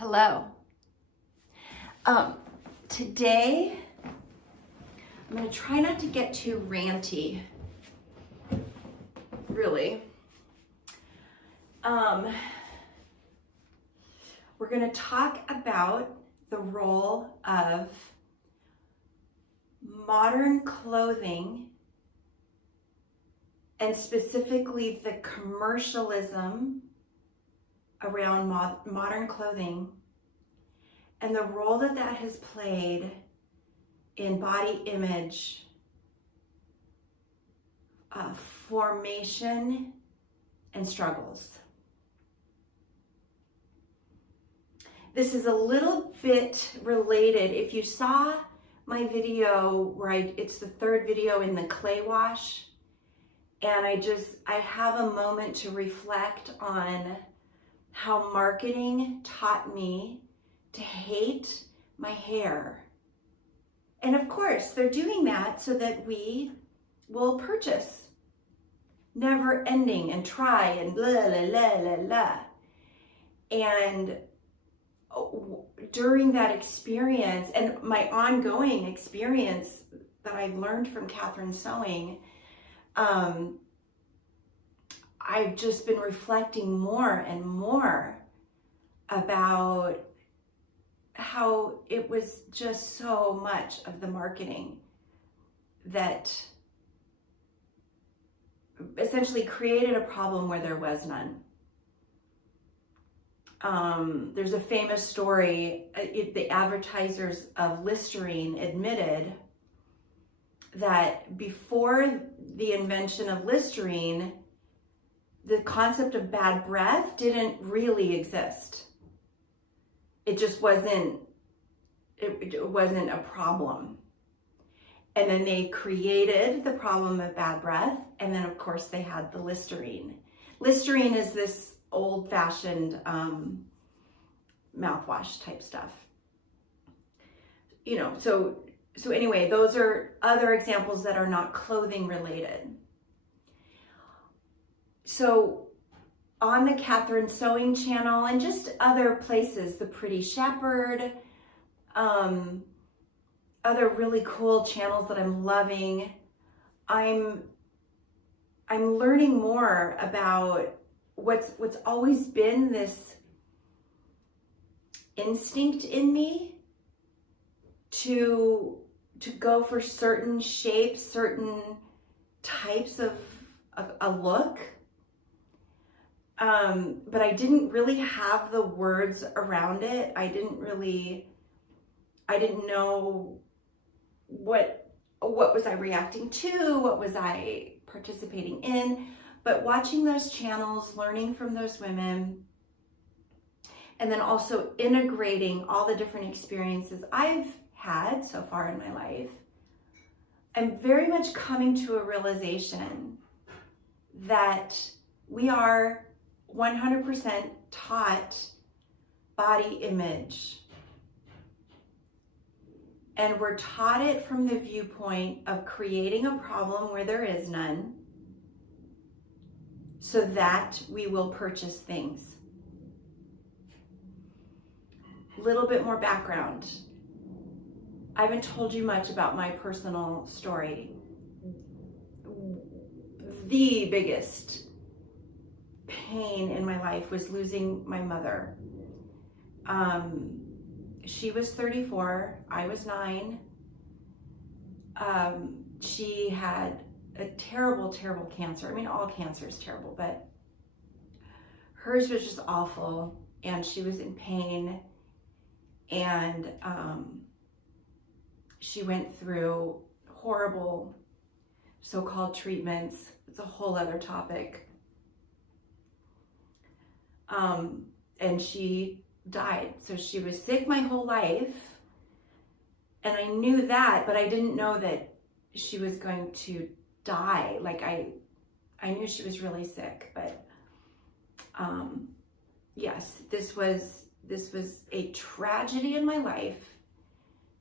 Hello. Today I'm going to try not to get too ranty, really. We're going to talk about the role of modern clothing and specifically the commercialism around modern clothing and the role that that has played in body image formation and struggles. This is a little bit related. If you saw my video where it's the third video in the clay wash, and I have a moment to reflect on how marketing taught me to hate my hair. And of course, they're doing that so that we will purchase, never ending and try and blah, blah, blah, blah, blah. And during that experience and my ongoing experience that I've learned from Catherine Sewing, I've just been reflecting more and more about how it was just so much of the marketing that essentially created a problem where there was none. There's a famous story, the advertisers of Listerine admitted that before the invention of Listerine, the concept of bad breath didn't really exist. It just wasn't, it wasn't a problem. And then they created the problem of bad breath, and then of course they had the Listerine. Listerine is this old-fashioned mouthwash type stuff. You know, so anyway, those are other examples that are not clothing related. So on the Catherine Sewing channel and just other places, The Pretty Shepherd, other really cool channels that I'm loving, I'm learning more about what's always been this instinct in me to go for certain shapes, certain types of a look. But I didn't really have the words around it. I didn't know what was I reacting to, what was I participating in. But watching those channels, learning from those women, and then also integrating all the different experiences I've had so far in my life, I'm very much coming to a realization that we are 100% taught body image. And we're taught it from the viewpoint of creating a problem where there is none, so that we will purchase things. Little bit more background. I haven't told you much about my personal story. The biggest pain in my life was losing my mother. She was 34, I was 9. She had a terrible, terrible cancer. I mean, all cancer is terrible, but hers was just awful, and she was in pain, and she went through horrible so-called treatments. It's a whole other topic. And she died. So she was sick my whole life, and I knew that, but I didn't know that she was going to die. Like I knew she was really sick, but yes, this was a tragedy in my life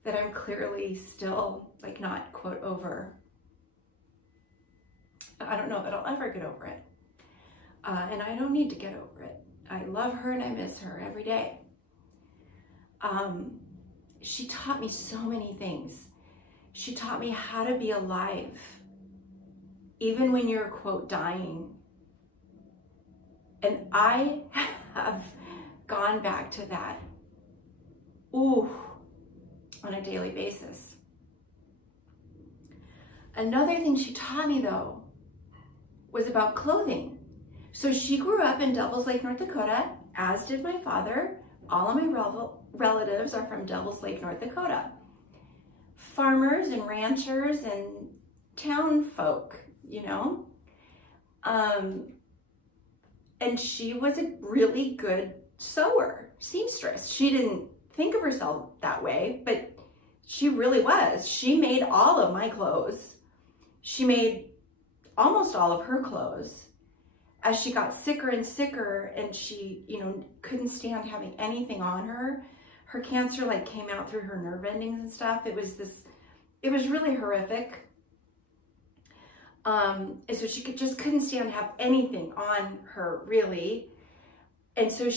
that I'm clearly still like not quote over. I don't know that I'll ever get over it. And I don't need to get over it. I love her and I miss her every day. she taught me so many things. She taught me how to be alive, even when you're, quote, dying. And I have gone back to that, on a daily basis. Another thing she taught me, though, was about clothing. So she grew up in Devils Lake, North Dakota, as did my father. All of my relatives are from Devils Lake, North Dakota. Farmers and ranchers and town folk, you know. And she was a really good sewer, seamstress. She didn't think of herself that way, but she really was. She made all of my clothes. She made almost all of her clothes. As she got sicker and sicker, and she, couldn't stand having anything on her. Her cancer came out through her nerve endings and stuff. It was really horrific. And so she couldn't stand to have anything on her, really. And so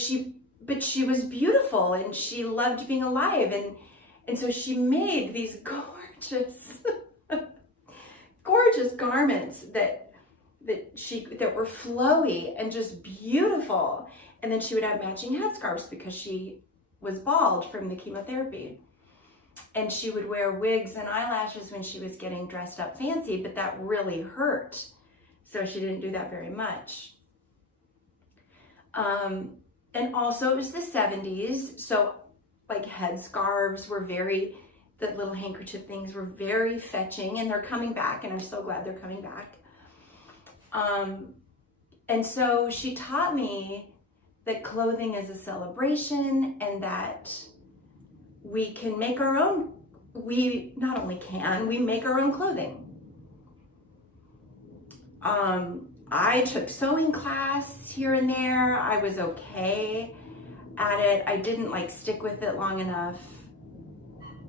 but she was beautiful, and she loved being alive. And so she made these gorgeous, gorgeous garments that were flowy and just beautiful. And then she would have matching headscarves because she was bald from the chemotherapy. And she would wear wigs and eyelashes when she was getting dressed up fancy, but that really hurt. So she didn't do that very much. And also it was the 70s. So headscarves were the little handkerchief things were very fetching, and they're coming back, and I'm so glad they're coming back. And so she taught me that clothing is a celebration, and that we can make our own, we make our own clothing. I took sewing class here and there. I was okay at it. I didn't stick with it long enough.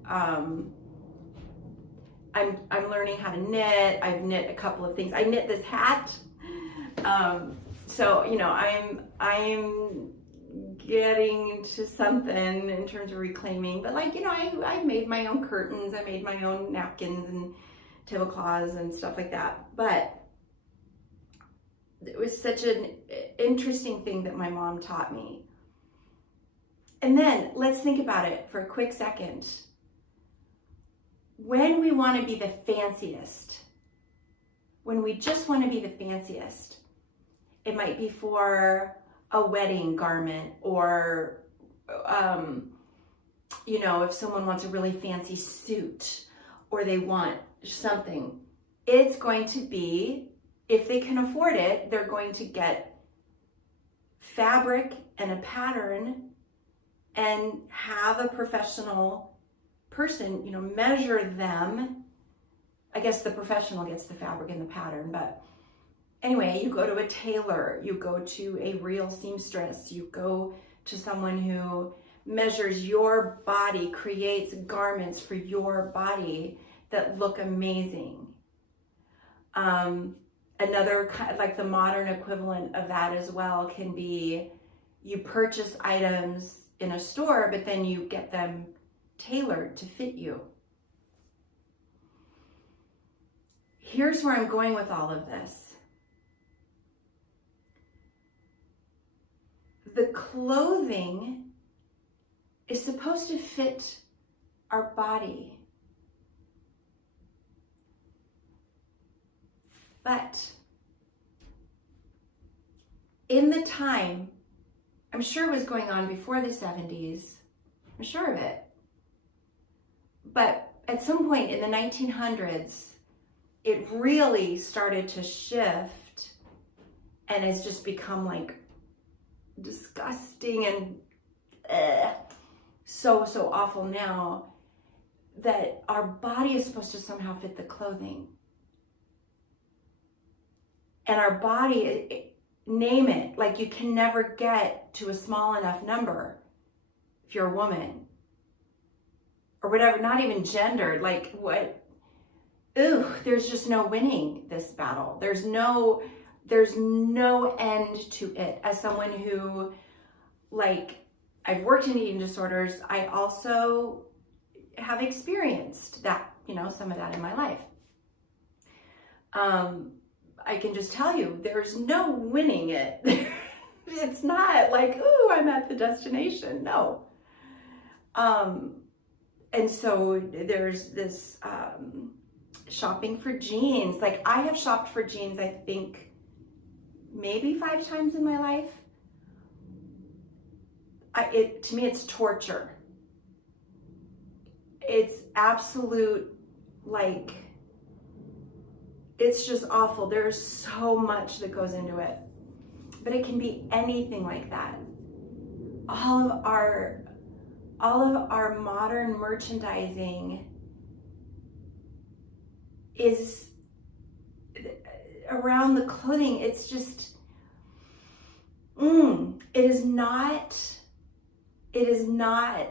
I'm learning how to knit. I've knit a couple of things. I knit this hat. So, I'm getting to something in terms of reclaiming, but I made my own curtains. I made my own napkins and tablecloths and stuff like that. But it was such an interesting thing that my mom taught me. And then let's think about it for a quick second. When we want to be the fanciest, when we just want to be the fanciest, it might be for a wedding garment, or, if someone wants a really fancy suit, or they want something, it's going to be, if they can afford it, they're going to get fabric and a pattern and have a professional person, measure them. I guess the professional gets the fabric and the pattern, but anyway, you go to a tailor, you go to a real seamstress, you go to someone who measures your body, creates garments for your body that look amazing. Another the modern equivalent of that as well can be, you purchase items in a store, but then you get them tailored to fit you. Here's where I'm going with all of this. The clothing is supposed to fit our body. But in the time, I'm sure it was going on before the 70s, I'm sure of it. But at some point in the 1900s, it really started to shift, and it's just become disgusting and so awful now, that our body is supposed to somehow fit the clothing. And our body, name it, you can never get to a small enough number if you're a woman or whatever, not even gendered, there's just no winning this battle. There's no end to it. As someone who I've worked in eating disorders. I also have experienced that, you know, some of that in my life. I can just tell you, there's no winning it. It's not like, ooh, I'm at the destination. No. And so there's this shopping for jeans. Like, I have shopped for jeans, I think, maybe 5 times in my life. To me, it's torture. It's absolute, like, it's just awful. There's so much that goes into it. But it can be anything like that. All of our modern merchandising is around the clothing. It's just, it is not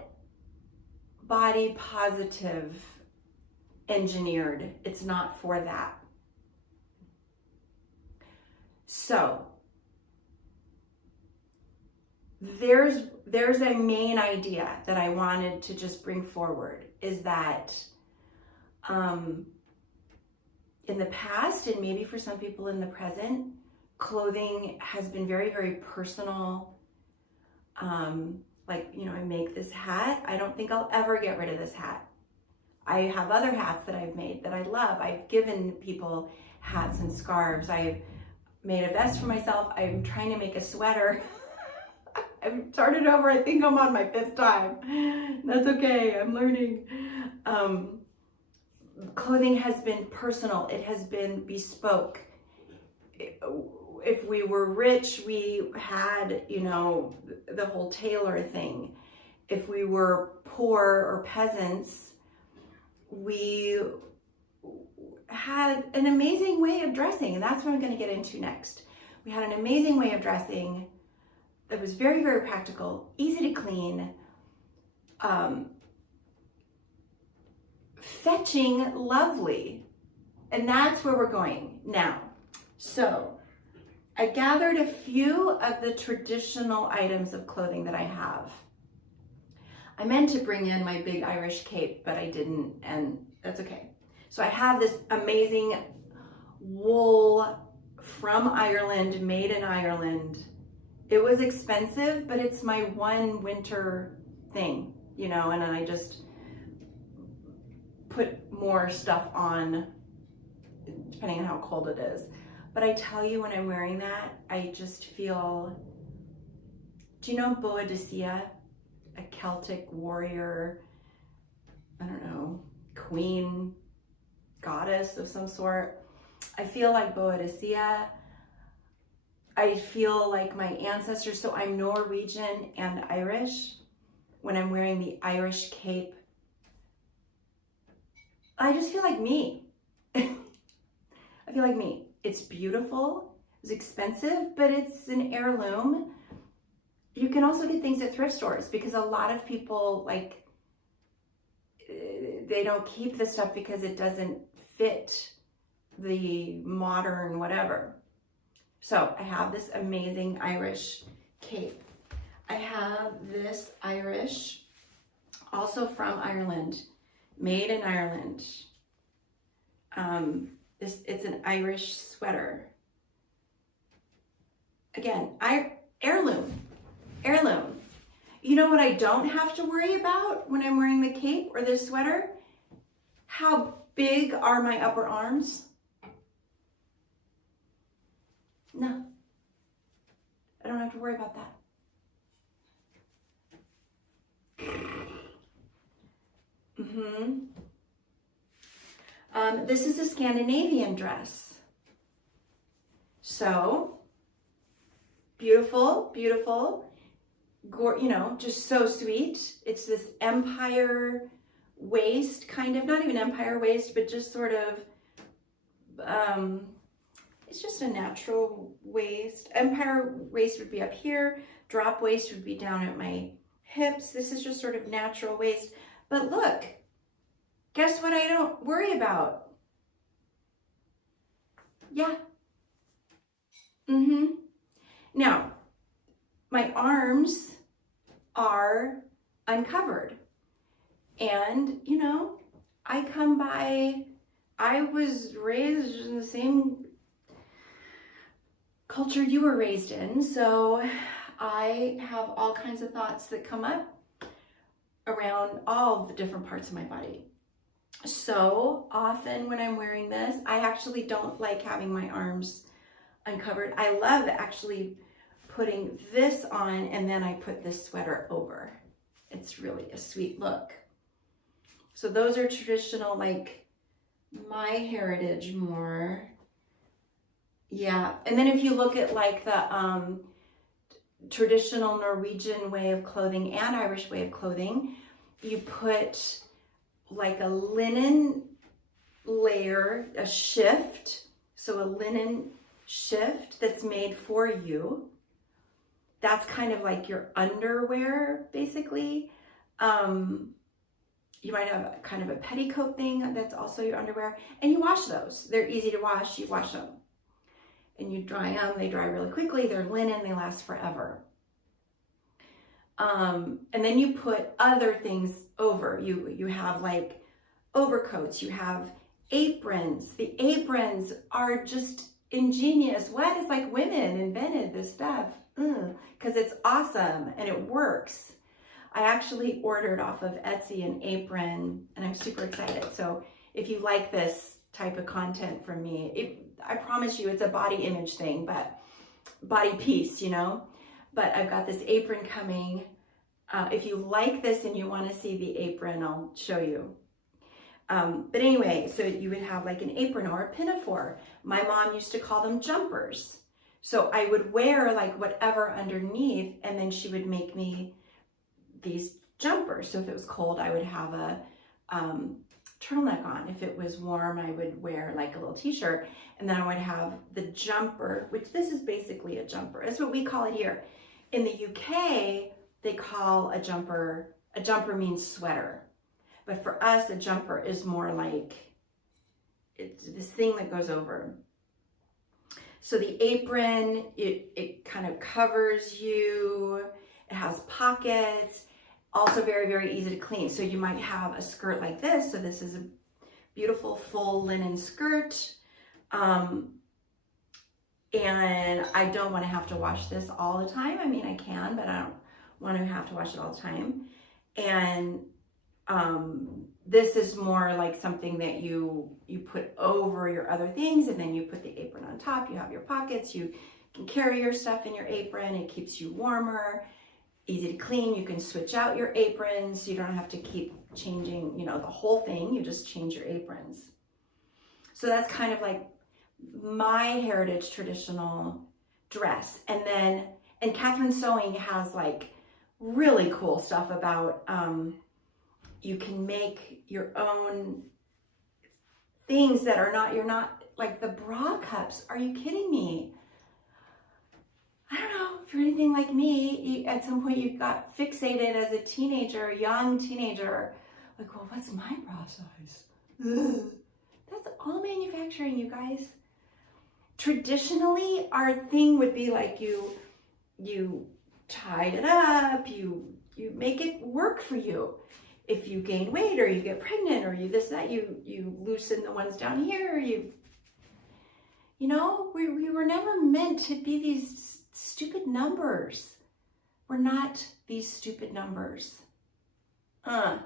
body positive engineered. It's not for that. So there's a main idea that I wanted to just bring forward, is that in the past, and maybe for some people in the present, clothing has been very, very personal. Like, you know, I make this hat. I don't think I'll ever get rid of this hat. I have other hats that I've made that I love. I've given people hats and scarves. I've made a vest for myself. I'm trying to make a sweater. I've started over. I think I'm on my 5th time. That's okay. I'm learning. Clothing has been personal. It has been bespoke. If we were rich, we had, you know, the whole tailor thing. If we were poor or peasants, we had an amazing way of dressing, and that's what I'm going to get into next. We had an amazing way of dressing that was very, very practical, easy to clean, fetching, lovely. And that's where we're going now. So I gathered a few of the traditional items of clothing that I have. I meant to bring in my big Irish cape, but I didn't, and that's okay. So I have this amazing wool from Ireland, made in Ireland. It was expensive, but it's my one winter thing, you know, and then I just put more stuff on depending on how cold it is. But I tell you, when I'm wearing that, I just feel, do you know Boadicea? A Celtic warrior, I don't know, queen, goddess of some sort. I feel like Boadicea. I feel like my ancestors, so I'm Norwegian and Irish. When I'm wearing the Irish cape, I just feel like me. I feel like me. It's beautiful, it's expensive, but it's an heirloom. You can also get things at thrift stores, because a lot of people, like, they don't keep the stuff because it doesn't fit the modern whatever. So I have this amazing Irish cape. I have this Irish, also from Ireland, made in Ireland. It's an Irish sweater. Again, heirloom. You know what I don't have to worry about when I'm wearing the cape or this sweater? How big are my upper arms? No, I don't have to worry about that. This is a Scandinavian dress. So, beautiful, beautiful. You know, just so sweet. It's this empire waist, kind of, not even empire waist, but just sort of, it's just a natural waist. Empire waist would be up here. Drop waist would be down at my hips. This is just sort of natural waist. But look, guess what I don't worry about? Yeah. Now, my arms are uncovered. And, you know, I was raised in the same culture you were raised in, so I have all kinds of thoughts that come up around all the different parts of my body. So often when I'm wearing this, I actually don't like having my arms uncovered. I love actually putting this on and then I put this sweater over. It's really a sweet look. So those are traditional, like my heritage more. Yeah, and then if you look at like the traditional Norwegian way of clothing and Irish way of clothing, you put like a linen layer, a shift, so a linen shift that's made for you. That's kind of like your underwear, basically. You might have kind of a petticoat thing that's also your underwear, and you wash those. They're easy to wash, you wash them. And you dry them, they dry really quickly, they're linen, they last forever. And then you put other things over. You have like overcoats, you have aprons. The aprons are just ingenious. What? It's like women invented this stuff. Because it's awesome and it works. I actually ordered off of Etsy an apron and I'm super excited. So if you like this type of content from me, I promise you it's a body image thing, but body piece, you know. But I've got this apron coming. If you like this and you want to see the apron, I'll show you. But anyway, so you would have like an apron or a pinafore. My mom used to call them jumpers. So I would wear like whatever underneath, and then she would make me these jumpers. So if it was cold, I would have a turtleneck on. If it was warm, I would wear like a little t-shirt, and then I would have the jumper, which this is basically a jumper. That's what we call it here. In the UK, they call a jumper means sweater. But for us, a jumper is more like it's this thing that goes over. So the apron, it kind of covers you. It has pockets. Also very, very easy to clean. So you might have a skirt like this. So this is a beautiful full linen skirt. And I don't want to have to wash this all the time. I mean, I can, but I don't want to have to wash it all the time. And this is more like something that you put over your other things, and then you put the apron on top. You have your pockets. You can carry your stuff in your apron. It keeps you warmer. Easy to clean. You can switch out your aprons. You don't have to keep changing, you know, the whole thing. You just change your aprons. So that's kind of like my heritage traditional dress. And Catherine Sewing has like really cool stuff about, you can make your own things that are not, you're not like the bra cups. Are you kidding me? I don't know if you're anything like me, at some point you got fixated as a teenager, a young teenager, like, well, what's my bra size? Ugh. That's all manufacturing, you guys. Traditionally, our thing would be like you tied it up, you make it work for you. If you gain weight or you get pregnant or you this, that, you loosen the ones down here, you know, we were never meant to be these stupid numbers. We're not these stupid numbers. And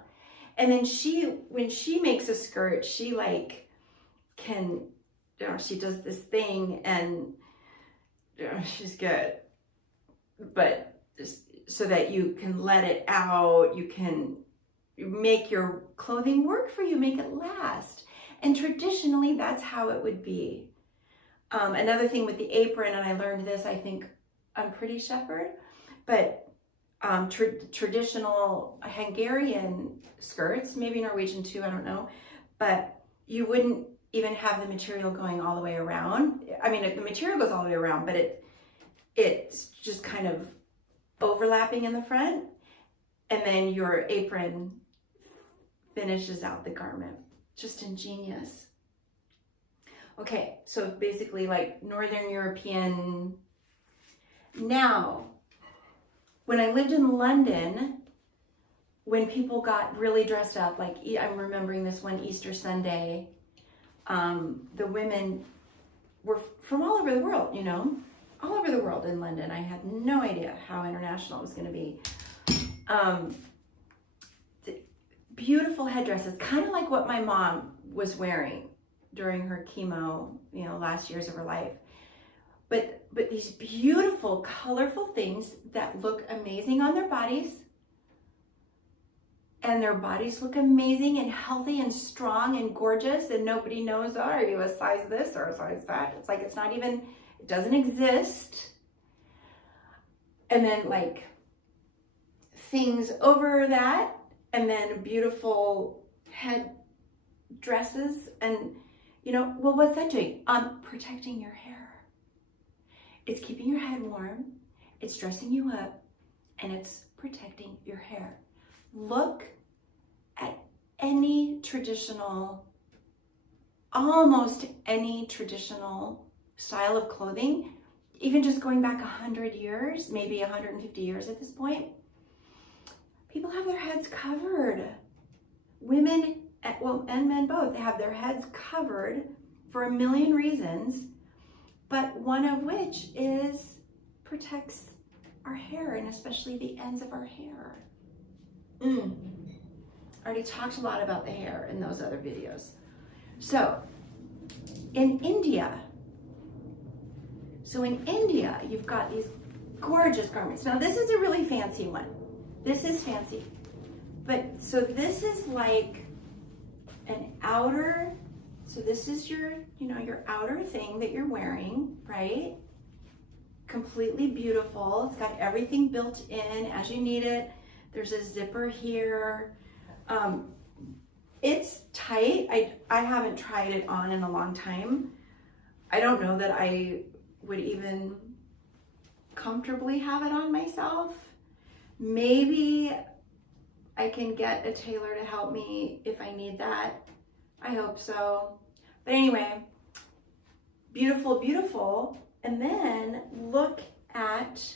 then when she makes a skirt, she like can, you know, she does this thing and you know, she's good. But just so that you can let it out, you can make your clothing work for you, make it last. And traditionally, that's how it would be. Another thing with the apron, and I learned this, I think, on Pretty Shepherd, but traditional Hungarian skirts, maybe Norwegian too, I don't know, but you wouldn't even have the material going all the way around. I mean, the material goes all the way around, but it's just kind of overlapping in the front, and then your apron finishes out the garment. Just ingenious. Okay, so basically like Northern European. Now, When I lived in London, when people got really dressed up, like I'm remembering this one Easter Sunday, the women were from all over the world, you know, all over the world in London. I had no idea how international it was going to be. Beautiful headdresses, kind of like what my mom was wearing during her chemo, you know, last years of her life. But these beautiful, colorful things that look amazing on their bodies. And their bodies look amazing and healthy and strong and gorgeous. And nobody knows, oh, are you a size this or a size that? It's like, it's not even, it doesn't exist. And then like things over that, and then beautiful head dresses. And, you know, well, what's that doing? Protecting your hair. It's keeping your head warm, it's dressing you up, and it's protecting your hair. Look at any traditional, almost any traditional style of clothing, even just going back 100 years, maybe 150 years at this point. People have their heads covered. Women, well, and men both, they have their heads covered for a million reasons, but one of which is protects our hair, and especially the ends of our hair. I already talked a lot about the hair in those other videos. So in India, you've got these gorgeous garments. Now this is a really fancy one. This is fancy. But so this is like an outer, so this is your, you know, your outer thing that you're wearing, right? Completely beautiful. It's got everything built in as you need it. There's a zipper here. It's tight. I haven't tried it on in a long time. I don't know that I would even comfortably have it on myself. Maybe I can get a tailor to help me if I need that. I hope so. But anyway, beautiful, beautiful. And then look at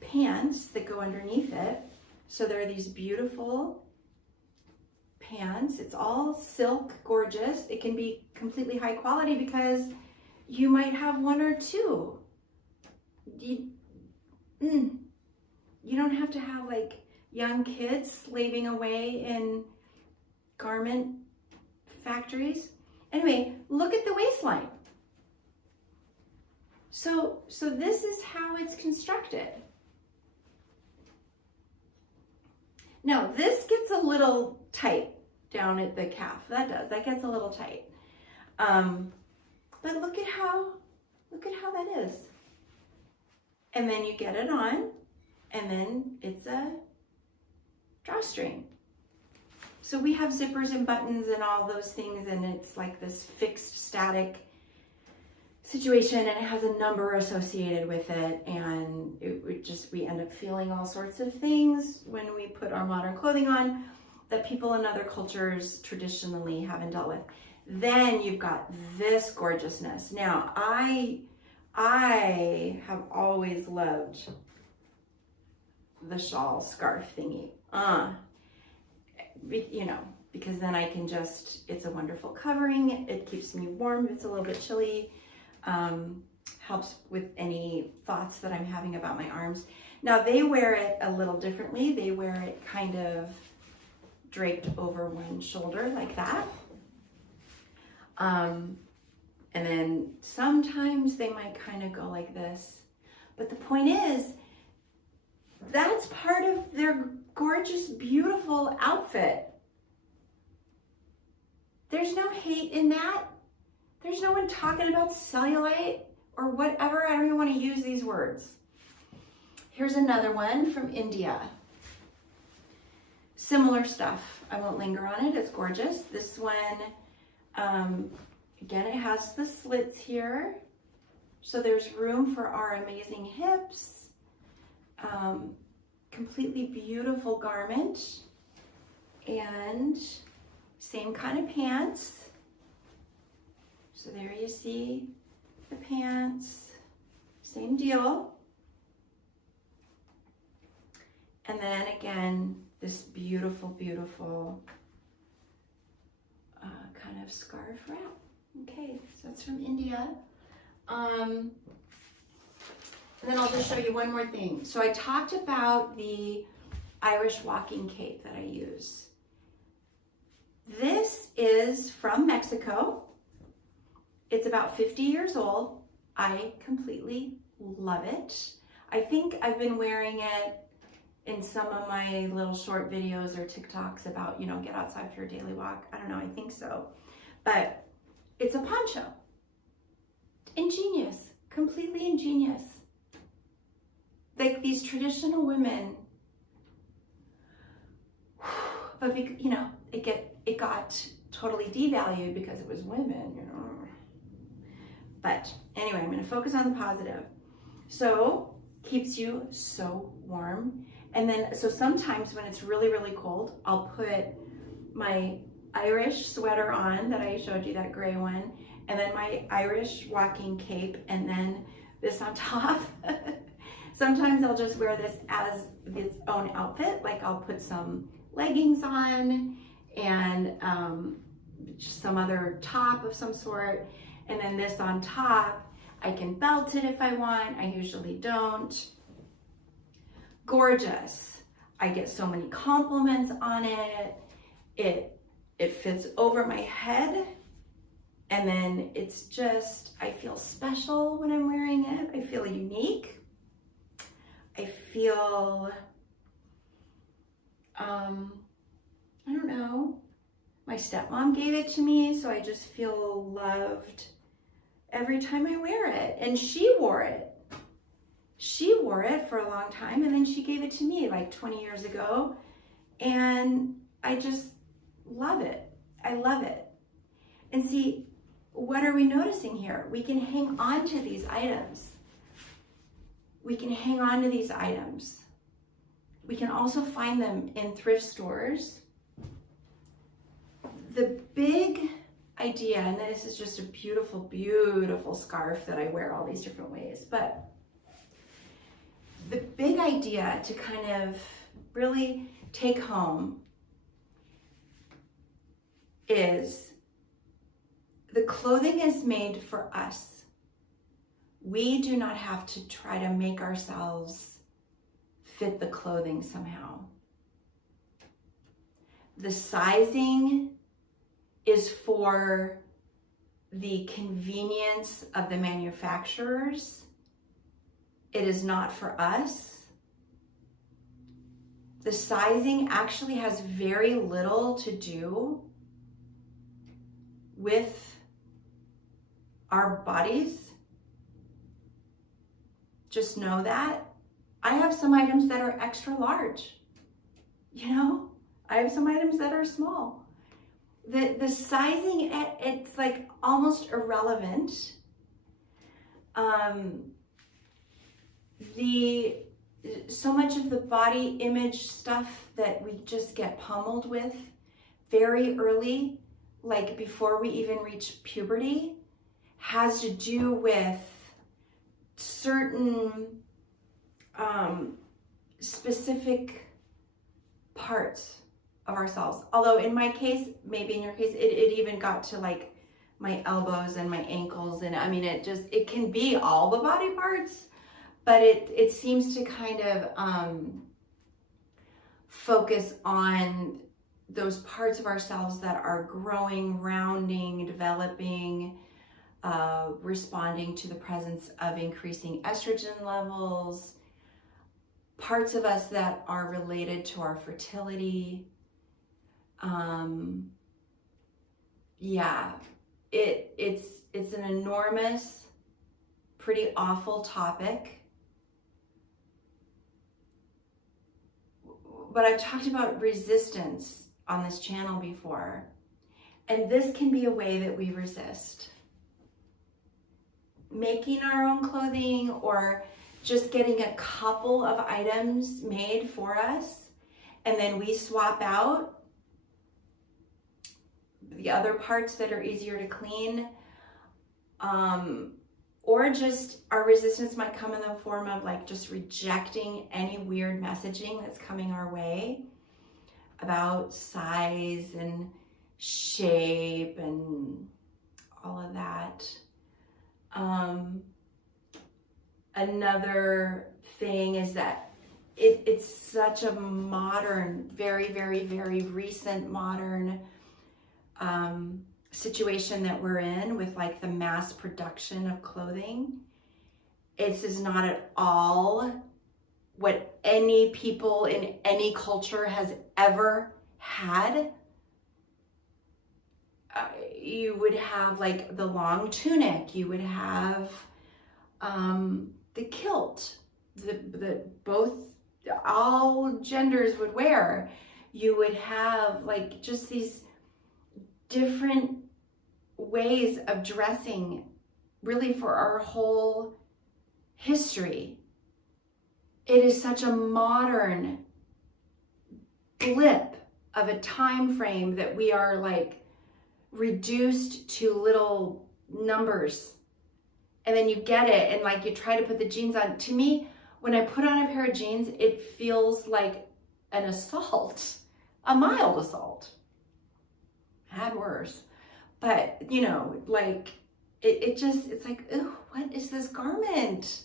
pants that go underneath it. So there are these beautiful pants. It's all silk, gorgeous. It can be completely high quality because you might have one or two. You don't have to have like young kids slaving away in garment factories. Anyway, look at the waistline. So this is how it's constructed. Now this gets a little tight down at the calf. That gets a little tight. But look at how that is. And then you get it on, and then it's a drawstring. So we have zippers and buttons and all those things, and it's like this fixed static situation, and it has a number associated with it, and we end up feeling all sorts of things when we put our modern clothing on that people in other cultures traditionally haven't dealt with. Then you've got this gorgeousness. Now, I have always loved the shawl scarf thingy. You know, because then I can just, it's a wonderful covering. It keeps me warm. It's a little bit chilly. Helps with any thoughts that I'm having about my arms. Now they wear it a little differently. They wear it kind of draped over one shoulder like that. And then sometimes they might kind of go like this. But the point is, that's part of their gorgeous, beautiful outfit. There's no hate in that. There's no one talking about cellulite or whatever. I don't even want to use these words. Here's another one from India. Similar stuff. I won't linger on it. It's gorgeous. This one, again, it has the slits here. So there's room for our amazing hips. Completely beautiful garment. And same kind of pants. So there you see the pants, same deal. And then again, this beautiful, beautiful kind of scarf wrap. Okay, so that's from India. And then I'll just show you one more thing. So I talked about the Irish walking cape that I use. This is from Mexico. It's about 50 years old. I completely love it. I think I've been wearing it in some of my little short videos or TikToks about, you know, get outside for your daily walk. I don't know, I think so. But it's a poncho. Ingenious, completely ingenious. Like these traditional women, but you know, it got totally devalued because it was women, you know. But anyway, I'm gonna focus on the positive. So, keeps you so warm. And then, so sometimes when it's really, really cold, I'll put my Irish sweater on that I showed you, that gray one, and then my Irish walking cape, and then this on top. Sometimes I'll just wear this as its own outfit, like I'll put some leggings on and just some other top of some sort, and then this on top. I can belt it if I want. I usually don't. Gorgeous. I get so many compliments on it. It fits over my head, and then it's just, I feel special when I'm wearing it. I feel unique. I feel, I don't know. My stepmom gave it to me, so I just feel loved every time I wear it. And she wore it. She wore it for a long time, and then she gave it to me like 20 years ago. And I just love it. I love it. And see, what are we noticing here? We can hang on to these items. We can hang on to these items. We can also find them in thrift stores. The big idea, and this is just a beautiful, beautiful scarf that I wear all these different ways, but the big idea to kind of really take home is the clothing is made for us. We do not have to try to make ourselves fit the clothing somehow. The sizing is for the convenience of the manufacturers. It is not for us. The sizing actually has very little to do with our bodies. Just know that. I have some items that are extra large. You know, I have some items that are small. The sizing, it's like almost irrelevant. So much of the body image stuff that we just get pummeled with very early, like before we even reach puberty, has to do with certain specific parts of ourselves. Although in my case, maybe in your case, it even got to like my elbows and my ankles. And I mean, it can be all the body parts, but it seems to kind of focus on those parts of ourselves that are growing, rounding, developing, responding to the presence of increasing estrogen levels, parts of us that are related to our fertility. Yeah, it's an enormous, pretty awful topic. But I've talked about resistance on this channel before, and this can be a way that we resist. Making our own clothing, or just getting a couple of items made for us, and then we swap out the other parts that are easier to clean. or just our resistance might come in the form of like just rejecting any weird messaging that's coming our way about size and shape and all of that. Another thing is that it's such a modern, very, very, very recent modern situation that we're in with like the mass production of clothing. This is not at all what any people in any culture has ever had. You would have like the long tunic, you would have the kilt, the both, all genders would wear. You would have like just these different ways of dressing really for our whole history. It is such a modern blip of a time frame that we are like reduced to little numbers. And then you get it and like you try to put the jeans on. To me, when I put on a pair of jeans, it feels like an assault, a mild assault. Had worse. But, you know, like, it's like, ooh, what is this garment?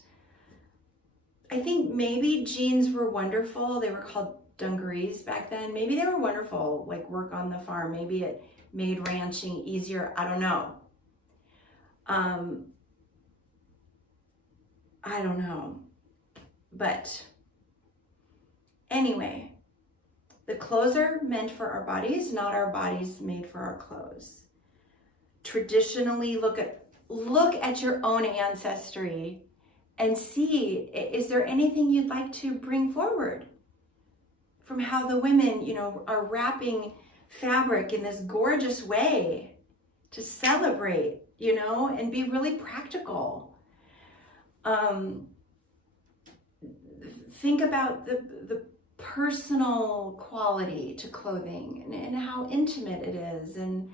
I think maybe jeans were wonderful. They were called dungarees back then. Maybe they were wonderful, like work on the farm. Maybe it made ranching easier. I don't know. I don't know. But anyway, the clothes are meant for our bodies, not our bodies made for our clothes. Traditionally, look at your own ancestry and see, is there anything you'd like to bring forward from how the women, you know, are wrapping fabric in this gorgeous way to celebrate, you know, and be really practical. Think about the personal quality to clothing and how intimate it is. And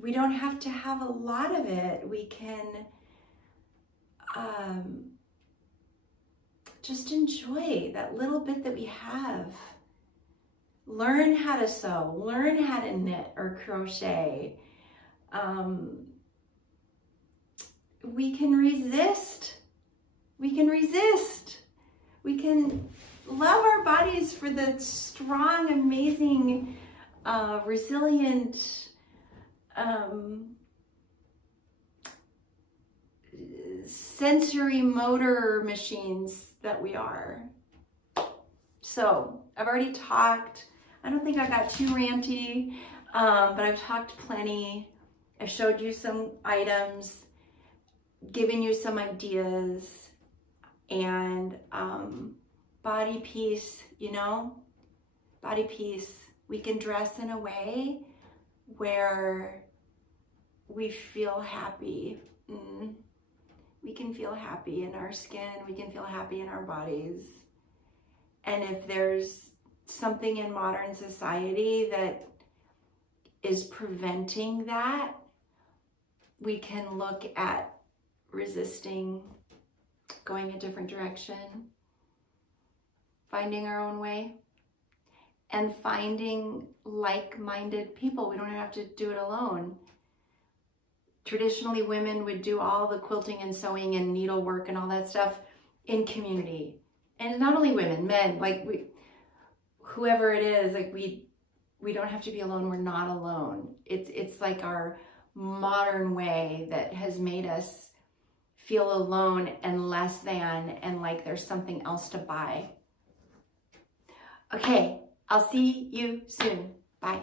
we don't have to have a lot of it. We can just enjoy that little bit that we have. Learn how to sew, learn how to knit or crochet. We can resist. We can resist. We can love our bodies for the strong, amazing, resilient, sensory motor machines that we are. So I've already talked. I don't think I got too ranty, but I've talked plenty. I showed you some items, given you some ideas, and body peace, you know, body peace. We can dress in a way where we feel happy. We can feel happy in our skin. We can feel happy in our bodies. And if there's something in modern society that is preventing that, we can look at resisting, going a different direction, finding our own way, and finding like-minded people. We don't have to do it alone. Traditionally, women would do all the quilting and sewing and needlework and all that stuff in community. And not only women, men, like whoever it is, like we don't have to be alone. We're not alone. It's like our modern way that has made us feel alone and less than, and like there's something else to buy. Okay, I'll see you soon. Bye.